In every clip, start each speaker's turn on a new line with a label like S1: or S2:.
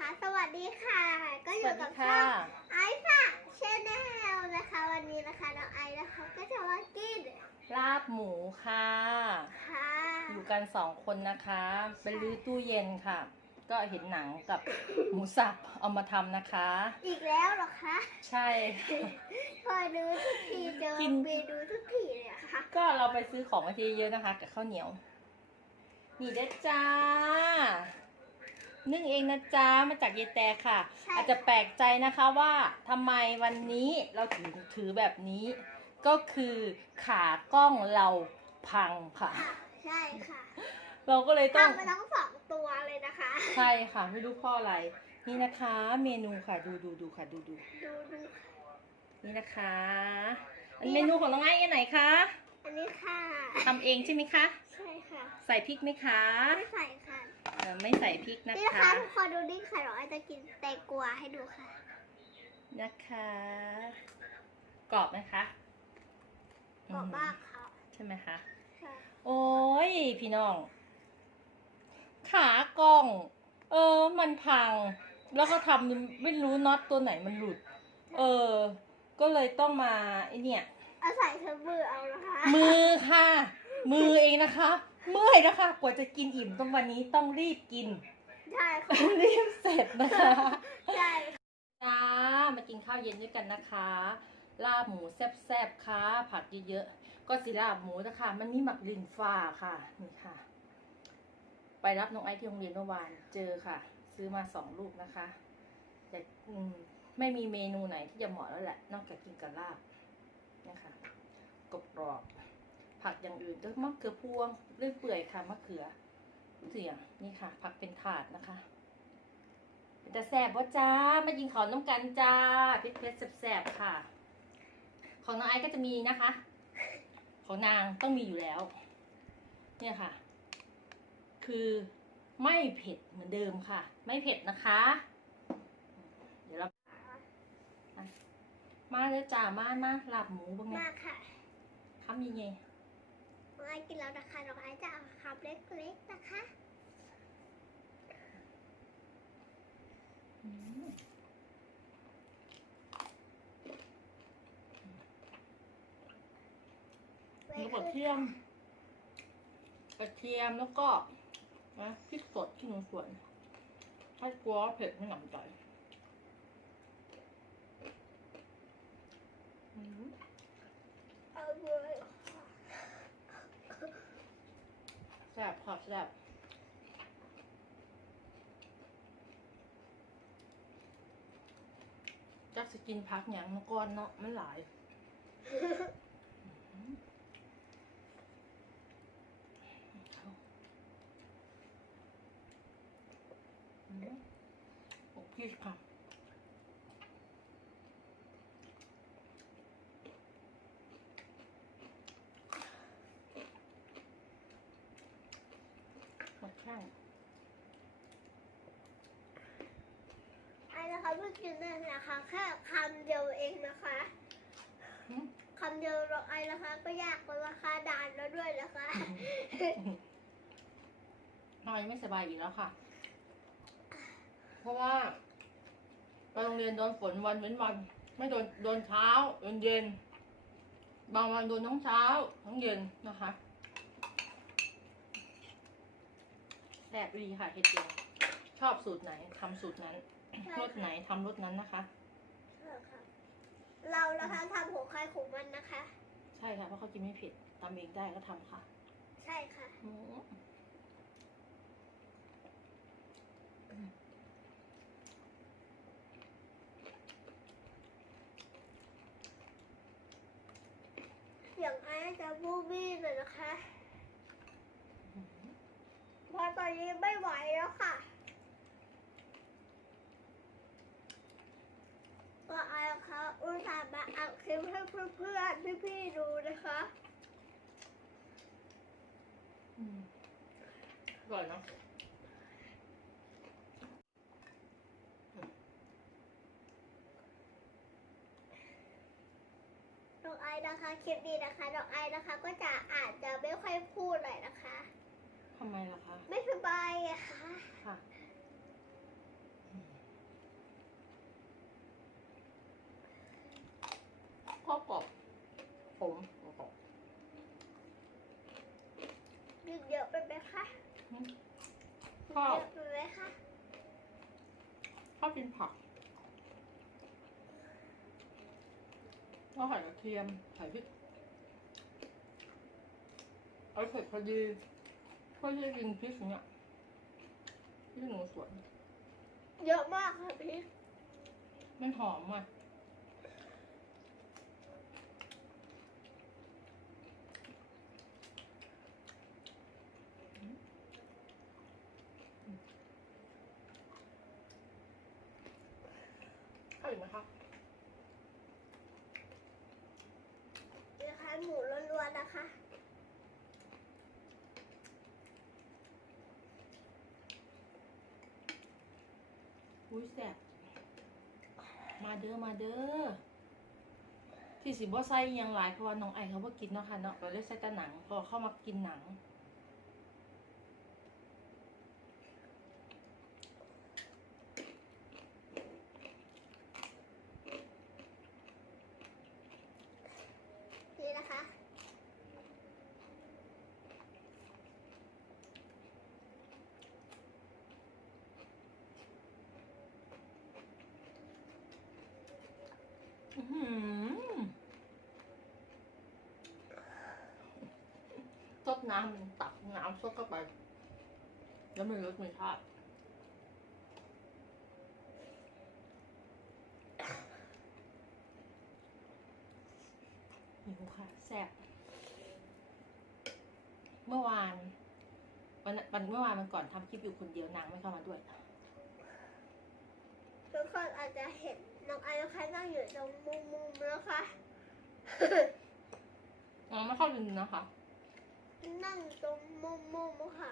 S1: นะคะสวัสดีค่ะ ก็อ
S2: ส
S1: ยู่
S2: วัสดี
S1: กับช่
S2: ค่ะ
S1: องไอซ์ค่ะชแนลนะคะ วันนี้นะคะน้องไอซ์นะคะก็จะมากิน
S2: ลาบหมูค่ะ
S1: ค่ะ
S2: อยู่กันสองคนนะคะไปรื้อตู้เย็นค่ะ ก็เห็นหนังกับหมูสับเอามาทำนะคะ
S1: อีกแล้วเหรอคะ
S2: ใช่ค่ะ
S1: คอยดูทุกทีเจอ
S2: กิน
S1: เมนูทุกทีเลยอะค่ะ
S2: ก็เราไปซื้อของมาทีเยอะนะคะ กับข้าวเหนียวนี่เด้อจ้า นึ่งเองนะจ๊ะมาจากเยายแต่ค่ะ
S1: ใช่
S2: อาจจะแปลกใจนะคะว่าทำไมวันนี้เราถึงถือแบบนี้ ก็คือขากล้องเราพังค่ะ
S1: ค่ะใช่ค่ะ
S2: เราก็เลยต้อง
S1: ทำไปทั้งสองตัวเลยนะคะ
S2: ใช่ค่ะไม่รู้เพ่ออะไร นี่นะคะ เมนูค่ะดูดูดูค่ะดูดู
S1: ดูดู
S2: นี่นะคะอันเมนูของน้องไอ้อันไหนคะ
S1: อันนี้ค่ะ
S2: ทำเองใช่ไหมคะ
S1: ใช่ค่ะ
S2: ใส่พริกไหมคะ
S1: ไม่ใส่ค่ะ
S2: เออ ไม่ใส่พริกนะ
S1: นี่นะคะ
S2: คะ
S1: ทุกคนดูนี่ค่ะน้องไอซ์จะกินแตงกวาให้ดูค่ะ
S2: นะคะ กรอบไหมคะ
S1: กรอบมากค่ะ
S2: ใช่ไหมคะ
S1: ค่ะ
S2: โอ้ย พี่น้อง ขากล้อง เออ มันพัง แล้วก็ทำไม่รู้น็อตตัวไหนมันหลุด เออ ก็เลยต้องมาไอเนี่ย
S1: เอาใส่เทมือเอานะคะ
S2: มือค่ะ มือเองนะคะ เมื่อยนะคะ กว่าจะกินอิ่มต้องวันนี้ต้องรีบกิน
S1: ใช่ค่ะ
S2: รีบเสร็จนะคะ
S1: ใช่ค่ะ
S2: จ้ามากินข้าวเย็นด้วยกันนะคะ ลาบหมูแซ่บๆค่ะ ผักเยอะๆ ก็สิลาบหมูนะคะ มันมีหมักลินฟ้าค่ะ นี่ค่ะ ไปรับน้องไอซ์ที่โรงเรียนเมื่อวาน เจอค่ะ ซื้อมาสองลูกนะคะ แต่อืมไม่มีเมนูไหนที่จะเหมาะแล้วแหละ นอกจากกินกับลาบนะคะกรอบกรอบๆ ผักอย่างอื่นก็มะเขือพวงเรื่อยเปื่อยค่ะมะเขือเสียงนี่ค่ะ ผักเป็นถาดนะคะจะแสบว่าจ้ามายิงขอน้ำกันจ้าเพชรเพชรแสบๆค่ะ ของน้องไอซ์ก็จะมีนะคะ ของนางต้องมีอยู่แล้ว เนี่ยค่ะ คือไม่เผ็ดเหมือนเดิมค่ะ ไม่เผ็ดนะคะ เดี๋ยวเราอะมาเลยจ้ามามาหลับหมูบ้างไง
S1: มากค่ะ
S2: ทำยังไง
S1: น้องไอซ์กินแล้วนะคะน้องไอซ์จะเอาคำเล็กๆนะคะ
S2: อืมแล้วกระเทียม กระเทียมแล้วก็นะพริกสดที่หนูสวน ถ้ากลัวว่าเผ็ดไม่หนำใจอืม
S1: เอาเลย
S2: แซ่บค่ะแซ่บจักสกินพักอย่างมื่อก่อนเนาะมันหลายอืมโอ้พี่ค่ะ หมดช่าง
S1: ไอ้นะคะเพิ่ง กินได้นะคะแค่คำเดียวเองนะคะ
S2: หืม
S1: คำเดียวเราไอ้นะคะ ก็ยากกว่าราคาดานแล้วด้วยนะคะ
S2: น้อยไม่สบายอีกแล้วค่ะ เพราะว่าไปโรงเรียนโดนฝนวันเว้นวัน ไม่โดนโดนเช้าโดนเย็น บางวันโดนทั้งเช้าทั้งเย็นนะคะแซ่บดีค่ะเฮ็ดเองชอบสูตรไหนทำสูตรนั้น
S1: ใช่
S2: รสไหนทำรสนั้นนะคะ
S1: เรานะคะทำของใครของมันนะคะ
S2: ใช่ค่ะเพราะเขากินไม่เผ็ดทำเองได้ก็ทำค่ะ
S1: ใช่ค่ะ
S2: อืม
S1: เสียงไอ้จะบูบี้หน่อยนะคะเพราะตอนนี้ไม่ไหวแล้วค่ะก็ไอ้คะอุตส่าห์มาอัดคลิปให้เพื่อนๆพี่ๆดูนะคะ
S2: อืมอร่อยเนาะ
S1: ดอกไอนะคะคลิปนี้นะคะดอกไอนะคะ ก็จะอาจจะไม่ค่อยพูดเลยนะคะ
S2: ทำไมล่ะคะ
S1: ไม่สบายอะค่ะ
S2: ค่ะอืม
S1: กินเยอะไปไหมคะ
S2: ชอบ
S1: เยอะไปไหมคะ
S2: ชอบกินผักก็ใส่กระเทียมใส่พริกเอาเผ็ดพอดีเพื่อที่จะกินพริกอย่างเนี้ยที่หนูสวน
S1: เยอะมากค่ะพี่
S2: มันหอมอะ เข้าอีกไหมคะ
S1: นี่ค่ะหมูล้วนๆนะคะ
S2: อุ้ยแซ่บมาเด้อมาเด้อที่สิบ่ใส่อิหยังหลายเพราะว่าน้องไอเขาบ่กินเนาะค่ะเนาะก็เลยใส่แต่หนังเพอเข้ามากินหนัง
S1: นี่นะคะ
S2: อื้อหือ ซดน้ำมันตักน้ำซดเข้าไป แล้วมันรสมีชาติหิวค่ะแซ่บเมื่อวานวันวันเมื่อวานมันก่อนทำคลิปอยู่คนเดียวนางไม่เข้ามาด้วย
S1: ทุกคนอาจจะเห็น น้องไอนะคะนั่งอยู่ตรงมุมมุมๆนะคะ
S2: อ๋อไม่เข้าดูนะคะ
S1: นั่งตรงมุมมุมๆค่ะ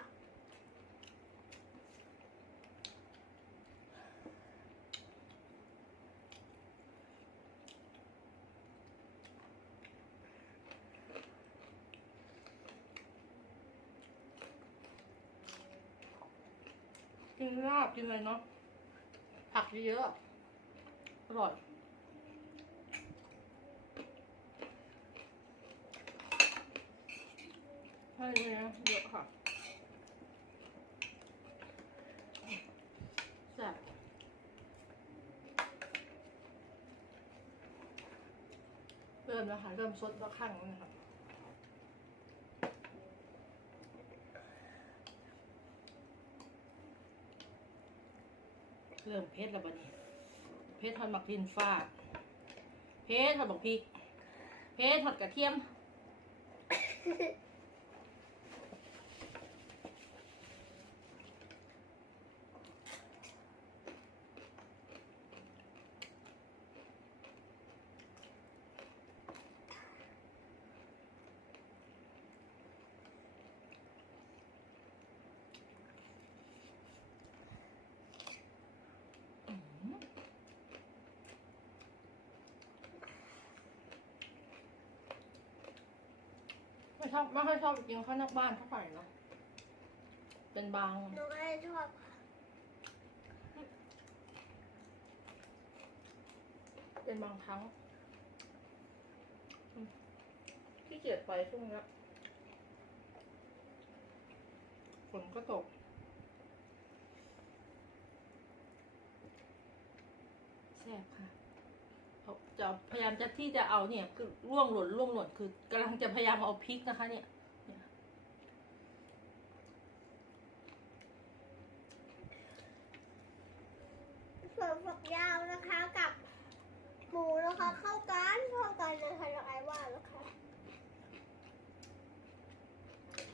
S2: กินลาบกินอะไรเนาะผักเยอะๆ อร่อยให้เลยนะเยอะค่ะแซ่บเริ่มแล้วค่ะเริ่มซดแล้วข้างแล้วนะคะเริ่มเพชรแล้วบัดนี้ เพชรทอดหมักดินฟ้าเพชรทอดบักพริก เพชรทอดกระเทียม ชอบไม่ค่อยชอบกินข้าวนอกบ้านเท่าไหร่เนอะเป็นบาง
S1: น้องไอชอบค่ะ
S2: เป็นบางครั้งอืมขี้เกียจไปช่วงนี้ฝนก็ตกแซ่บค่ะเขา จะพยายามจะที่จะเอาเนี่ยคือร่วงหล่นร่วงหล่นคือกำลังจะพยายามเอาพริกนะคะ เนี่ยเนี่ย
S1: ส่วนฝักยาวนะคะกับหมูนะคะเข้ากันเข้ากันนะคะน้องไอว่านะคะ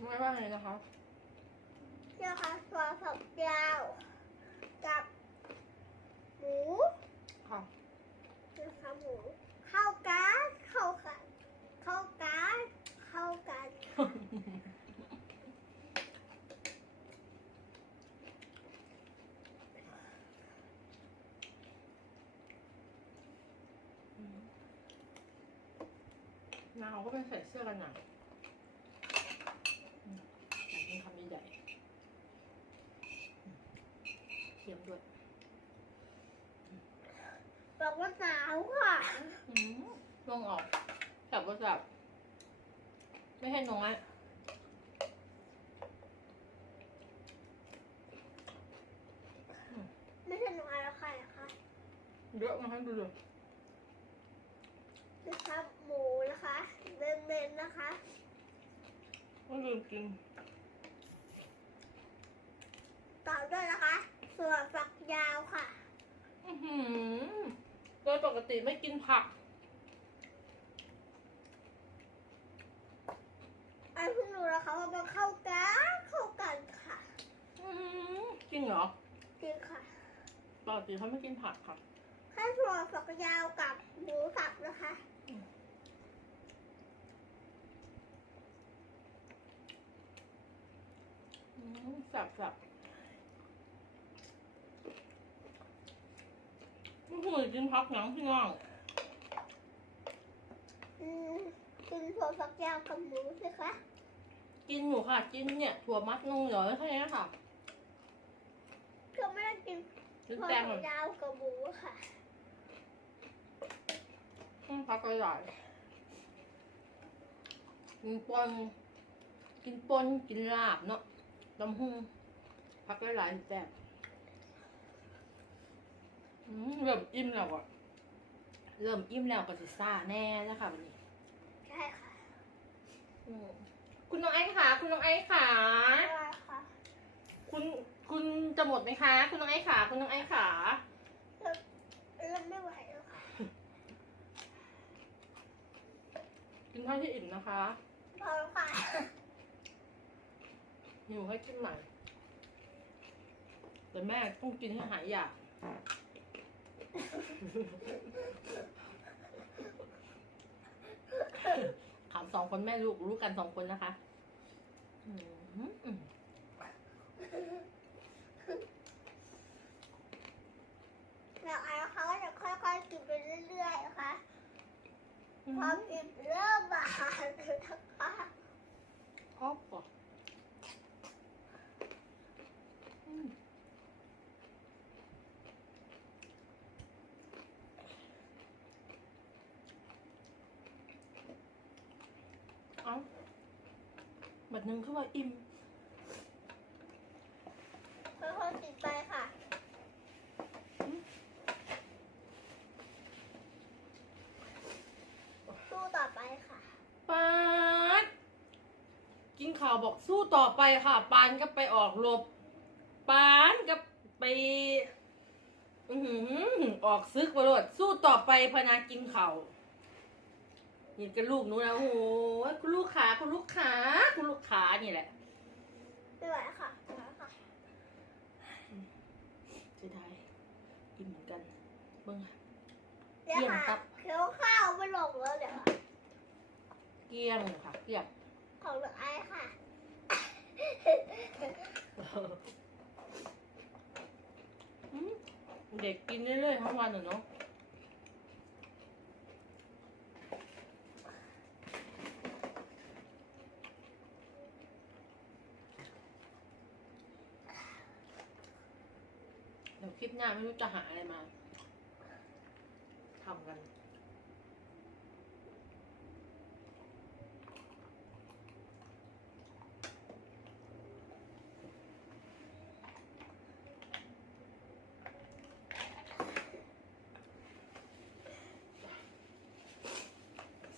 S2: ไม่ว่าไงนะคะ
S1: เนี่ยค่ะส่วนฝักยาว นา
S2: วก็ไปใส่เสื้อกันหนาวแต่เป็นคำใหญ่เทียมด้วย
S1: บอกว่าสาวค่ะ
S2: ลงออกสับก็สับไม่ให้น้อย
S1: ไม่ใช่น้อยแล้วค่ะ
S2: เยอะมากห้ดูเลย
S1: นะคะหมูนะคะเน้นๆนะคะ
S2: ก็ลืมกิน
S1: ต่อด้วยนะคะส่วนฝักยาวค่ะ
S2: อื้อหือโดยปกติไม่กินผัก
S1: ไอ้พวกหนูนะคะว่ามันเข้ากันเข้ากันค่ะ
S2: อื้อหือจริงเหรอ
S1: จริงค่ะ
S2: ปกติเขาไม่กินผักค่ะ
S1: แค่ส่วนฝักยาวกับหมูสับนะคะ
S2: อืม สับสับโอ้โหกินผักหนังพี่น้อง
S1: อืมกินส่วนฝักยาวกับหมูสิคะ
S2: กินอยู่ค่ะ กินเนี่ยถั่วมัดนงเหลือแค่นี้ค่ะ
S1: ก็ไม่ได้กิน
S2: กิน
S1: ส่วน
S2: แตง
S1: ฝักยาวกับหมูค่ะ
S2: อืมผักอร่อยกินปนกินปนกินลาบเนาะลำหุ่งผักหลายๆแซ่บอืมเริ่มอิ่มแล้วอะ เริ่มอิ่มแล้วก็สิซ่าแน่แล้วค่ะวันนี้
S1: ใช่ค่ะ
S2: อืมคุณน้องไอ้ค่ะ คุณน้องไอ้ค่ะ
S1: ใช่ค่ะ
S2: คุณคุณจะหมดไหมคะ คุณน้องไอ้ขาคุณน้องไอ้ขา
S1: เริ่มไม่ไหวแล้วค่ะ
S2: กิน ข้าวที่อิ่มนะคะ
S1: พอแล้วค่ะ
S2: หิวให้กินใหม่แต่แม่ต้องกินให้หายอยากถามสองคนแม่ลูกรู้กันสองคนนะคะ อืมอืม
S1: แล้วไอ้เขาก็จะค่อยๆกินไปเรื่อยๆนะคะ
S2: อื
S1: ความอิ่มเริ่มมานะคะ
S2: ชอบกว่าอืมเอ้าบัดหนึ่งเข้ามาอิ่ม
S1: ค่อยๆกินไปค่ะ สู้ต่อไปค่ะ
S2: ปานกิน ข่าวบอกสู้ต่อไปค่ะปานก็ไปออกรบปานก็ไปอือหือออกซึกไปเลยสู้ต่อไปพนากินข่าวนี่กับลูกหนูนะโอ้โหคุณลูกขาคุณลูกขาคุณลูกขานี่แหละ
S1: ไม่ไหวค่ะไม่ไหวค่ะ
S2: เสียดายอิ่มเหมือนกันเบิ่ง
S1: เดี๋ยว
S2: เยี่ยม
S1: ค่ะ
S2: ครับ
S1: เคี้ยวข้าวไม่ลงแล้วเดี๋ยวค่ะ
S2: เกลี้ยงค่ะเกลี้ยง
S1: ของเหลือไอ้ค่ะ
S2: อืมเด็กกินเรื่อยๆทั้งวันเหรอเนาะเดี๋ยวคลิปหน้าไม่รู้จะหาอะไรมาทำกัน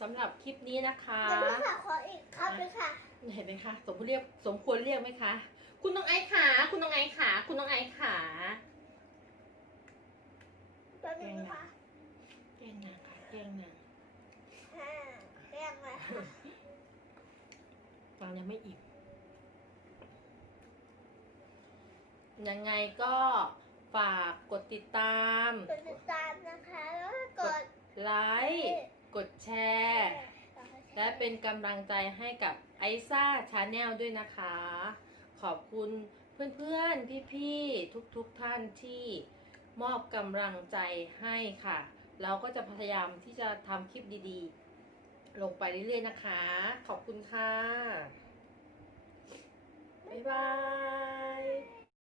S2: ำหรับคลิปนี้นะคะ
S1: เดี๋ยวพี่ค่ะขออีกครับเลยค่ะ
S2: เห็นไหมคะสมควรเรียกสมควรเรียกไหมคะ คุณน้องไอซ์ขา คุณน้องไอซ์ขา คุณน้องไอซ์ขา
S1: แป๊บนึงนะคะ
S2: แกล้งนางค่ะแกล้งนาง
S1: ห้าแก้มเลยค่ะ
S2: ฟังยังไม่อิ่มยังไงก็ฝากกดติดตาม
S1: กดติดตามนะคะ แล้วก็กด
S2: ไลค์ กดแชร์ และเป็นกำลังใจให้กับไอซ่าชาแนลด้วยนะคะ ขอบคุณเพื่อนๆ พี่ๆ ทุกๆทท่านที่มอบกำลังใจให้ค่ะ เราก็จะพยายามที่จะทำคลิปดีๆ ลงไปเรื่อยๆนะคะ ขอบคุณค่ะ บ๊ายบาย